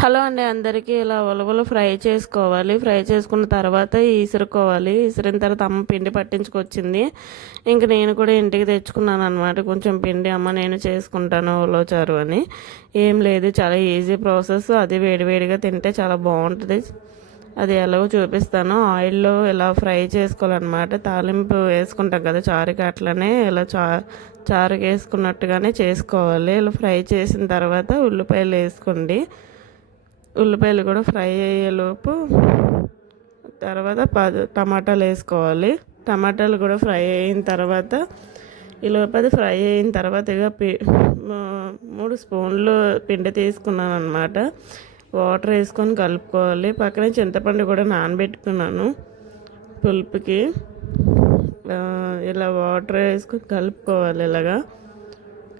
Hello అండి అందరికీ ఇలా ఉలవలు ఫ్రై చేసుకోవాలి. ఫ్రై చేసుకున్న తర్వాత ఇసురుకోవాలి. ఇసిరిన తర్వాత అమ్మ పిండి పట్టించుకొచ్చింది. ఇంక నేను కూడా ఇంటికి తెచ్చుకున్నాను అనమాట కొంచెం పిండి అమ్మ నేను చేసుకుంటాను ఉలవచారు అని. ఏం లేదు చాలా ఈజీ ప్రాసెస్. అది వేడివేడిగా తింటే చాలా బాగుంటుంది. అది ఎలాగో చూపిస్తాను. ఆయిల్లో ఇలా ఫ్రై చేసుకోవాలన్నమాట. తాలింపు వేసుకుంటాం కదా చారుకి అట్లనే. ఇలా చా చారుకి వేసుకున్నట్టుగానే చేసుకోవాలి. ఇలా ఫ్రై చేసిన తర్వాత ఉల్లిపాయలు వేసుకోండి. ఉల్లిపాయలు కూడా ఫ్రై అయ్యేలోపు తర్వాత పది టమాటాలు వేసుకోవాలి. టమాటాలు కూడా ఫ్రై అయిన తర్వాత ఈ లోపు అది ఫ్రై అయిన తర్వాత ఇక పి మూడు స్పూన్లు పిండి తీసుకున్నాను అనమాట వాటర్ వేసుకొని కలుపుకోవాలి. పక్కనే చింతపండు కూడా నానబెట్టుకున్నాను పులుపుకి. ఇలా వాటర్ వేసుకొని కలుపుకోవాలి ఇలాగా.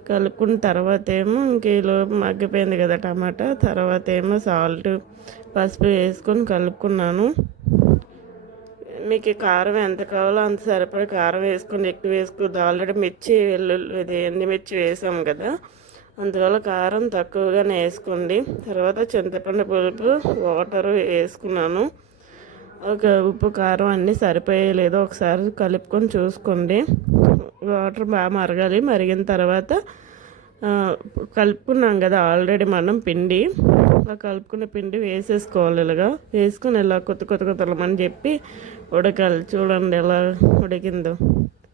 కలుపుకున్న తర్వాత ఏమో ఇంకేలో మగ్గిపోయింది కదా టమాటా. తర్వాత ఏమో సాల్ట్ పసుపు వేసుకొని కలుపుకున్నాను. మీకు కారం ఎంత కావాలో అంత సరిపడే కారం వేసుకొని ఎక్కువ వేసుకోవద్దు. ఆల్రెడీ మిర్చి వెల్లుల్లి ఇది ఎండి మిర్చి వేసాము కదా. అందువల్ల కారం తక్కువగానే వేసుకోండి. తర్వాత చింతపండు పులుపు వాటర్ వేసుకున్నాను. ఒక ఉప్పు కారం అన్నీ సరిపోయలేదో ఒకసారి కలుపుకొని చూసుకోండి. వాటర్ బాగా మరగాలి. మరిగిన తర్వాత కలుపుకున్నాం కదా ఆల్రెడీ మనం పిండి. ఇలా కలుపుకున్న పిండి వేసేసుకోవాలి ఇలాగా. వేసుకొని ఇలా కొత్త కొత్త కొత్తలమని చెప్పి ఉడకాలి. చూడండి ఎలా ఉడికిందో.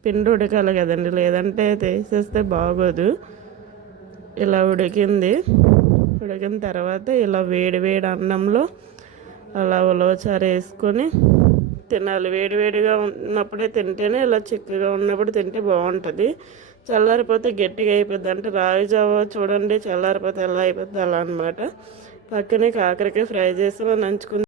పిండి ఉడకాలి కదండి. లేదంటే తీసేస్తే బాగోదు. ఇలా ఉడికింది. ఉడికిన తర్వాత ఇలా వేడి వేడి అన్నంలో అలా ఉలవచారు వేసుకొని తినాలి. వేడివేడిగా ఉన్నప్పుడే తింటేనే ఇలా చిక్కగా ఉన్నప్పుడు తింటే బాగుంటుంది. చల్లారిపోతే గట్టిగా అయిపోద్ది. అంటే రాగి జావ చూడండి చల్లారిపోతే ఎలా అయిపోద్ది అలా అనమాట పక్కనే కాకరకాయ ఫ్రై చేసి నంచుకుని